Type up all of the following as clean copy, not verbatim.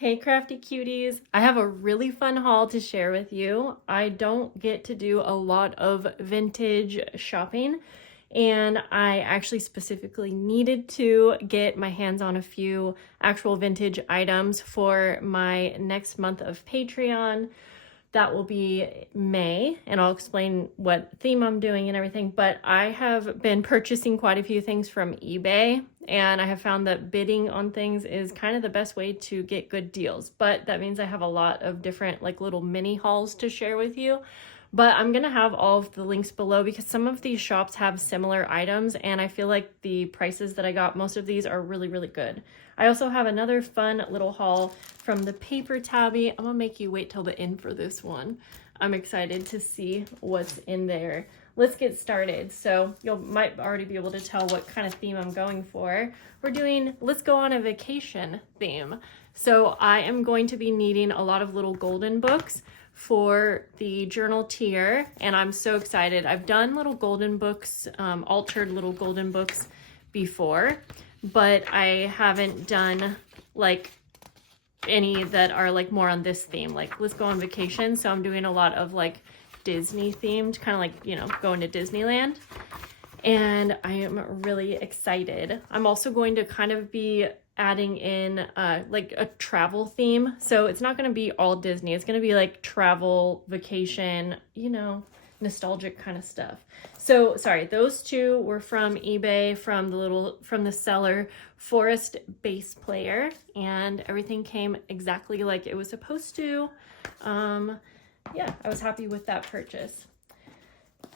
Hey crafty cuties, I have a really fun haul to share with you. I don't get to do a lot of vintage shopping, and I actually specifically needed to get my hands on a few actual vintage items for my next month of Patreon. That will be May, and I'll explain what theme I'm doing and everything. But I have been purchasing quite a few things from eBay, and I have found that bidding on things is kind of the best way to get good deals. But that means I have a lot of different like little mini hauls to share with you. But I'm going to have all of the links below because some of these shops have similar items, and I feel like the prices that I got, most of these are really, really good. I also have another fun little haul from the paper tabby. I'm going to make you wait till the end for this one. I'm excited to see what's in there. Let's get started. So you might already be able to tell what kind of theme I'm going for. We're doing let's go on a vacation theme. So I am going to be needing a lot of little golden books for the journal tier, and I'm so excited. I've done little golden books, altered little golden books before, but I haven't done like any that are like more on this theme, like let's go on vacation. So I'm doing a lot of like Disney themed, kind of like, you know, going to Disneyland, and I am really excited. I'm also going to kind of be adding in like a travel theme. So it's not going to be all Disney. It's going to be like travel, vacation, you know, nostalgic kind of stuff. So sorry, those two were from eBay, from the seller Forest Bass Player, and everything came exactly like it was supposed to. Yeah, I was happy with that purchase.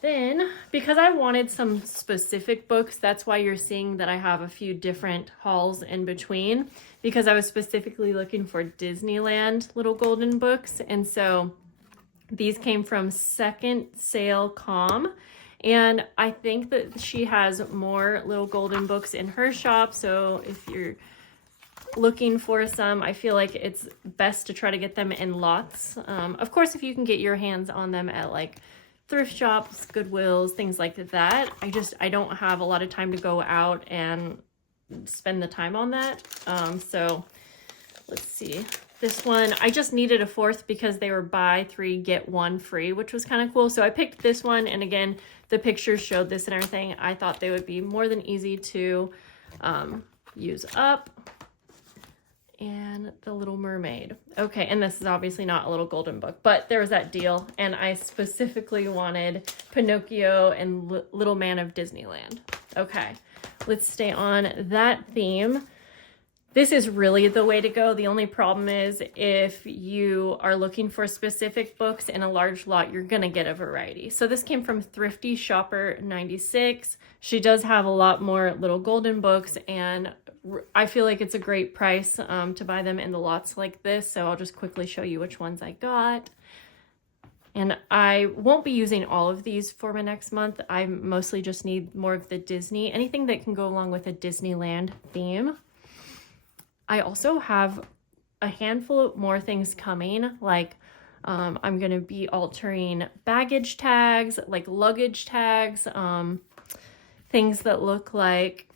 Then, because I wanted some specific books, that's why you're seeing that I have a few different hauls in between, because I was specifically looking for Disneyland little golden books. And so these came from Second Sale Com, and I think that she has more little golden books in her shop. So if you're looking for some, I feel like it's best to try to get them in lots. Of course, if you can get your hands on them at like thrift shops, Goodwills, things like that. I don't have a lot of time to go out and spend the time on that. So let's see. This one, I just needed a fourth because they were buy 3, get 1 free, which was kind of cool. So I picked this one, and again, the pictures showed this and everything. I thought they would be more than easy to use up. And The Little Mermaid. Okay, and this is obviously not a little golden book, but there was that deal, and I specifically wanted Pinocchio and Little Man of Disneyland. Okay, let's stay on that theme. This is really the way to go. The only problem is if you are looking for specific books in a large lot, you're gonna get a variety. So this came from Thrifty Shopper 96. She does have a lot more little golden books, and I feel like it's a great price to buy them in the lots like this. So I'll just quickly show you which ones I got. And I won't be using all of these for my next month. I mostly just need more of the Disney, anything that can go along with a Disneyland theme. I also have a handful more things coming, like I'm going to be altering baggage tags, like luggage tags, things that look like,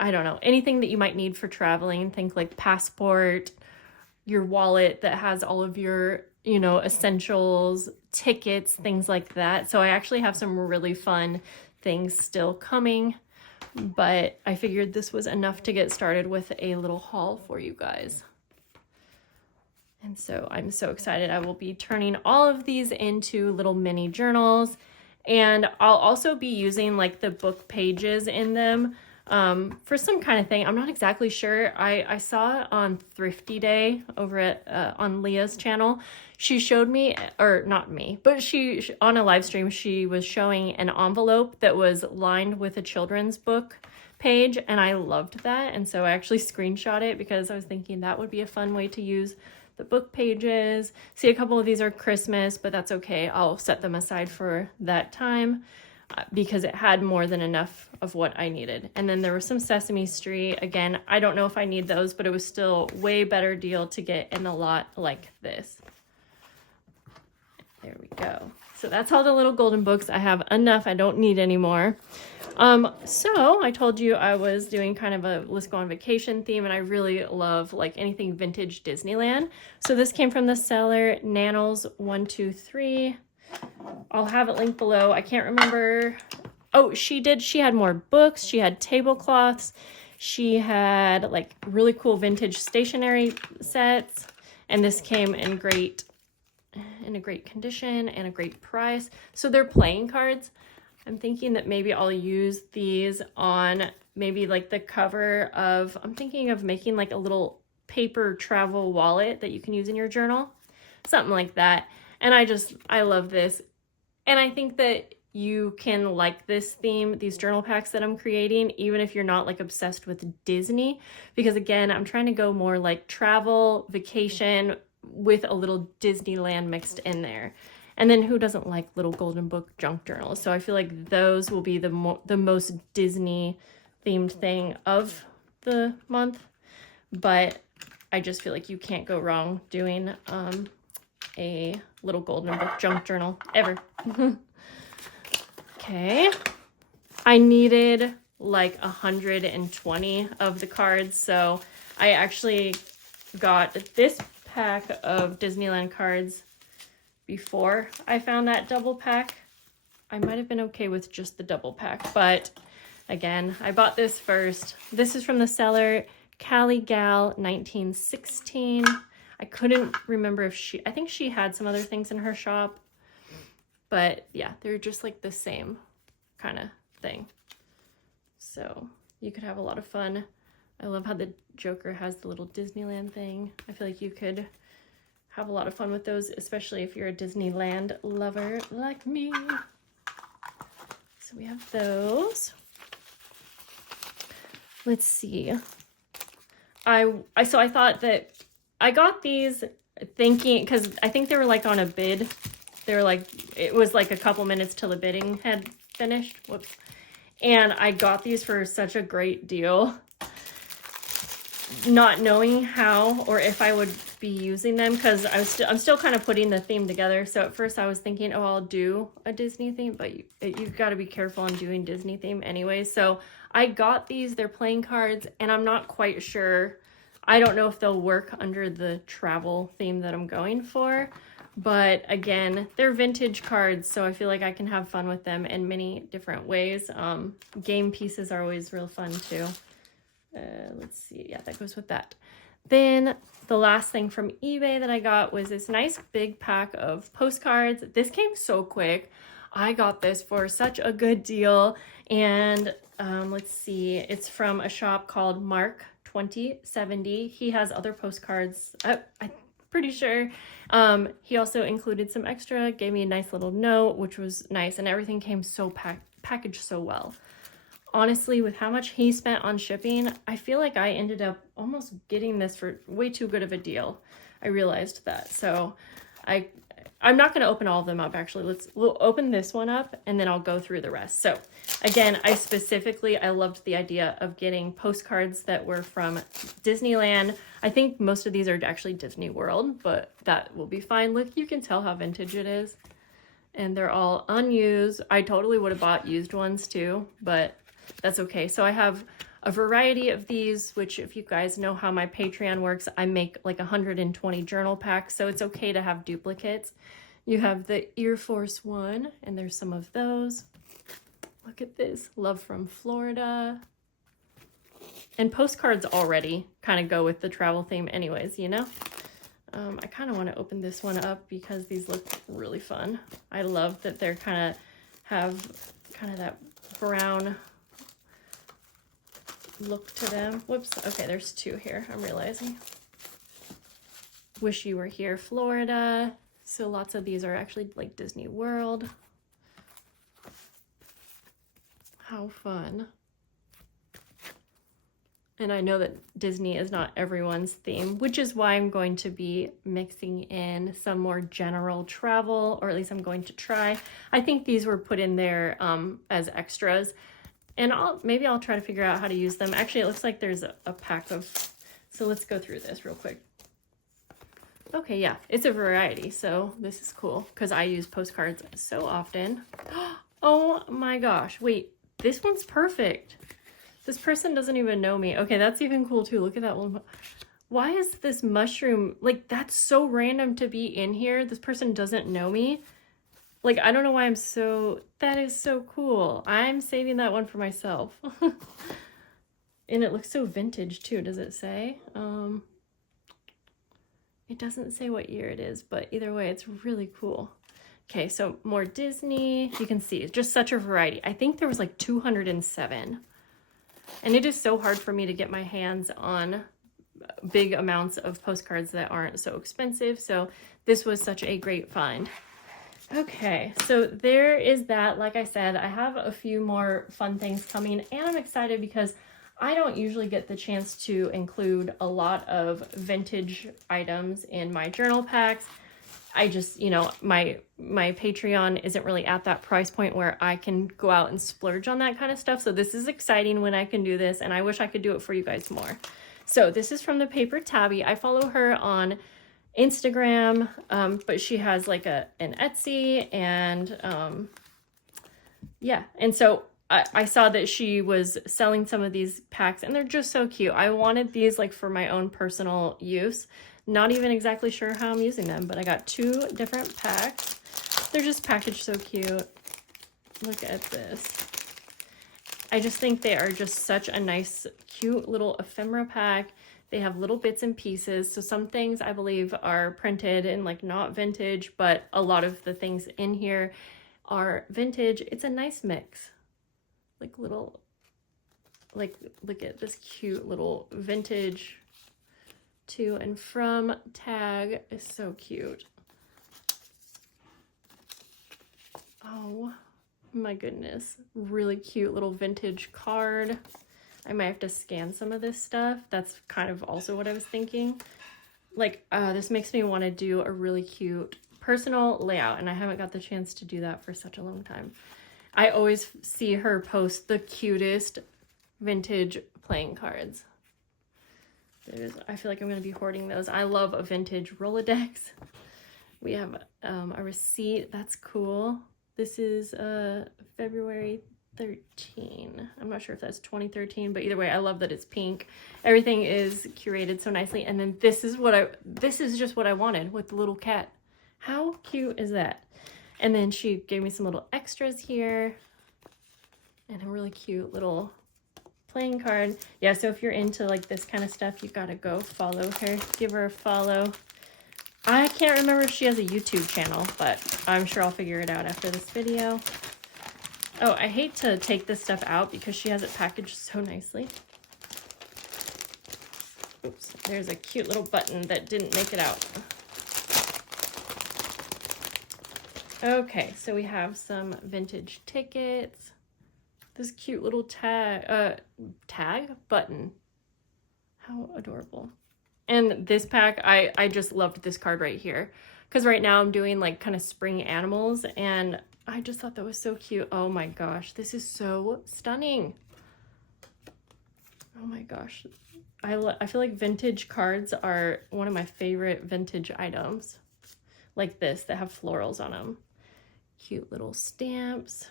I don't know, anything that you might need for traveling. Think like passport, your wallet that has all of your, you know, essentials, tickets, things like that. So I actually have some really fun things still coming, but I figured this was enough to get started with a little haul for you guys. And so I'm so excited. I will be turning all of these into little mini journals, and I'll also be using like the book pages in them for some kind of thing. I'm not exactly sure. I saw it on Thrifty Day over at on Leah's channel. She showed me, or not me, but she on a live stream, she was showing an envelope that was lined with a children's book page, and I loved that. And so I actually screenshot it because I was thinking that would be a fun way to use the book pages. See, a couple of these are Christmas, but that's okay. I'll set them aside for that time because it had more than enough of what I needed. And then there was some Sesame Street. Again, I don't know if I need those, but it was still way better deal to get in a lot like this. There we go. So that's all the little golden books. I have enough. I don't need any more. So I told you I was doing kind of a let's go on vacation theme, and I really love like anything vintage Disneyland. So this came from the seller Nannels 123. I'll have it linked below. I can't remember. Oh, she had more books. She had tablecloths. She had like really cool vintage stationery sets, and this came in a great condition and a great price. So they're playing cards. I'm thinking that maybe I'll use these on maybe like the cover of, I'm thinking of making like a little paper travel wallet that you can use in your journal, something like that. And I love this. And I think that you can like this theme, these journal packs that I'm creating, even if you're not like obsessed with Disney, because again, I'm trying to go more like travel, vacation with a little Disneyland mixed in there. And then who doesn't like little golden book junk journals? So I feel like those will be the most Disney themed thing of the month. But I just feel like you can't go wrong doing a little golden book junk journal ever. Okay. I needed like 120 of the cards. So I actually got this pack of Disneyland cards before I found that double pack. I might have been okay with just the double pack, but again, I bought this first. This is from the seller Cali Gal 1916. I couldn't remember if I think she had some other things in her shop, but yeah, they're just like the same kind of thing. So you could have a lot of fun. I love how the Joker has the little Disneyland thing. I feel like you could have a lot of fun with those, especially if you're a Disneyland lover like me. So we have those. Let's see. So I thought that I got these thinking, because I think they were like on a bid. They were like, it was like a couple minutes till the bidding had finished. Whoops. And I got these for such a great deal, not knowing how or if I would be using them, because I'm still kind of putting the theme together. So at first I was thinking, oh, I'll do a Disney theme, but you've got to be careful on doing Disney theme anyway. So I got these. They're playing cards, and I'm not quite sure. I don't know if they'll work under the travel theme that I'm going for. But again, they're vintage cards, so I feel like I can have fun with them in many different ways. Game pieces are always real fun too. Let's see. Yeah, that goes with that. Then the last thing from eBay that I got was this nice big pack of postcards. This came so quick. I got this for such a good deal. And let's see. It's from a shop called Mark 2070. He has other postcards. I'm pretty sure. He also included some extra, gave me a nice little note, which was nice. And everything came so packaged so well. Honestly, with how much he spent on shipping, I feel like I ended up almost getting this for way too good of a deal. I realized that. So I'm not going to open all of them up, actually. We'll open this one up, and then I'll go through the rest. So again, I loved the idea of getting postcards that were from Disneyland. I think most of these are actually Disney World, but that will be fine. Look, you can tell how vintage it is. And they're all unused. I totally would have bought used ones too, but that's okay. So I have a variety of these, which if you guys know how my Patreon works, I make like 120 journal packs. So it's okay to have duplicates. You have the Air Force One, and there's some of those. Look at this, Love from Florida. And postcards already kind of go with the travel theme anyways, you know? I kind of want to open this one up because these look really fun. I love that they're have that brown look to them. Whoops. Okay, there's two here, I'm realizing. Wish You Were Here, Florida. So lots of these are actually like Disney World. How fun. And I know that Disney is not everyone's theme, which is why I'm going to be mixing in some more general travel, or at least I'm going to try. I think these were put in there as extras, and maybe I'll try to figure out how to use them. Actually, it looks like there's a pack of, so let's go through this real quick. Okay, yeah, it's a variety, so this is cool because I use postcards so often. Oh my gosh, wait, this one's perfect. This person doesn't even know me. Okay, that's even cool too. Look at that one. Why is this mushroom, like, that's so random to be in here. This person doesn't know me. Like, I don't know why I'm so, that is so cool. I'm saving that one for myself. And it looks so vintage too, does it say? It doesn't say what year it is, but either way, it's really cool. Okay, so more Disney. You can see it's just such a variety. I think there was like 207. And it is so hard for me to get my hands on big amounts of postcards that aren't so expensive. So this was such a great find. Okay, so there is that. Like I said, I have a few more fun things coming, and I'm excited because I don't usually get the chance to include a lot of vintage items in my journal packs. I just, you know, my Patreon isn't really at that price point where I can go out and splurge on that kind of stuff. So this is exciting when I can do this, and I wish I could do it for you guys more. So this is from the Paper Tabby. I follow her on Instagram, but she has like an Etsy, and yeah. And so I saw that she was selling some of these packs, and they're just so cute. I wanted these like for my own personal use. Not even exactly sure how I'm using them, but I got 2 different packs. They're just packaged so cute. Look at this. I just think they are just such a nice, cute little ephemera pack. They have little bits and pieces. So some things I believe are printed and like not vintage, but a lot of the things in here are vintage. It's a nice mix. Like little, like, look at this cute little vintage to and from tag is so cute. Oh my goodness, really cute little vintage card. I might have to scan some of this stuff. That's kind of also what I was thinking. Like, this makes me want to do a really cute personal layout, and I haven't got the chance to do that for such a long time. I always see her post the cutest vintage playing cards. I feel like I'm going to be hoarding those. I love a vintage Rolodex. We have a receipt. That's cool. This is February 13. I'm not sure if that's 2013, but either way, I love that it's pink. Everything is curated so nicely. And then this is just what I wanted with the little cat. How cute is that? And then she gave me some little extras here and a really cute little playing card. Yeah, so if you're into like this kind of stuff, you gotta go follow her. Give her a follow. I can't remember if she has a YouTube channel, but I'm sure I'll figure it out after this video. Oh, I hate to take this stuff out because she has it packaged so nicely. Oops, there's a cute little button that didn't make it out. Okay, so we have some vintage tickets. This cute little tag button. How adorable. And this pack, I just loved this card right here. Because right now I'm doing like kind of spring animals, and I just thought that was so cute. Oh my gosh, this is so stunning. Oh my gosh. I feel like vintage cards are one of my favorite vintage items. Like this, that have florals on them. Cute little stamps.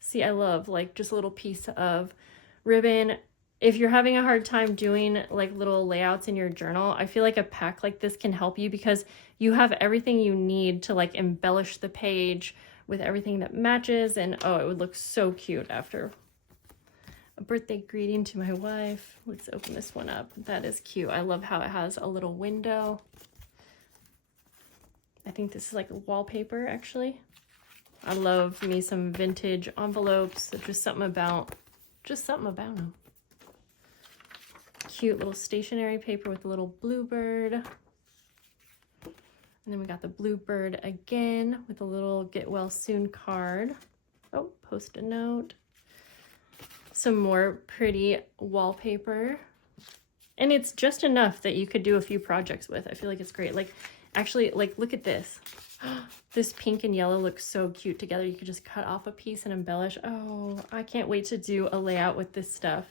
See, I love like just a little piece of ribbon. If you're having a hard time doing like little layouts in your journal, I feel like a pack like this can help you because you have everything you need to like embellish the page with everything that matches, and oh, it would look so cute after. A birthday greeting to my wife. Let's open this one up. That is cute. I love how it has a little window. I think this is like wallpaper actually. I love me some vintage envelopes. Just something about them. Cute little stationery paper with a little bluebird. And then we got the bluebird again with a little get well soon card. Oh, post-it note. Some more pretty wallpaper. And it's just enough that you could do a few projects with. I feel like it's great. Like, actually, like, look at this. This pink and yellow looks so cute together. You could just cut off a piece and embellish. Oh, I can't wait to do a layout with this stuff.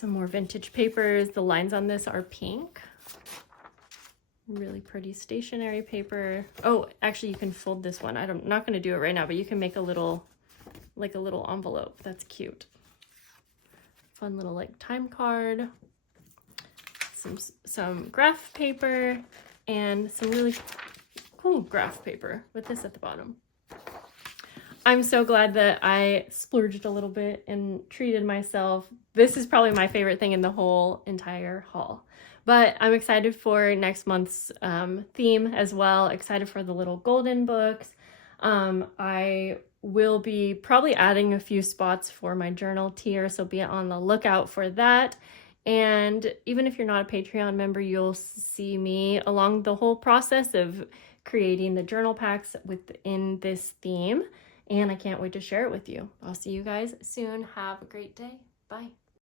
Some more vintage papers. The lines on this are pink. Really pretty stationery paper. Oh, actually you can fold this one. I'm not going to do it right now, but you can make a little, like a little envelope. That's cute. Fun little like time card. Some graph paper and some really cool graph paper with this at the bottom. I'm so glad that I splurged a little bit and treated myself. This is probably my favorite thing in the whole entire haul. But I'm excited for next month's theme as well. Excited for the little golden books. I will be probably adding a few spots for my journal tier, so be on the lookout for that. And even if you're not a Patreon member, you'll see me along the whole process of creating the journal packs within this theme. And I can't wait to share it with you. I'll see you guys soon. Have a great day. Bye.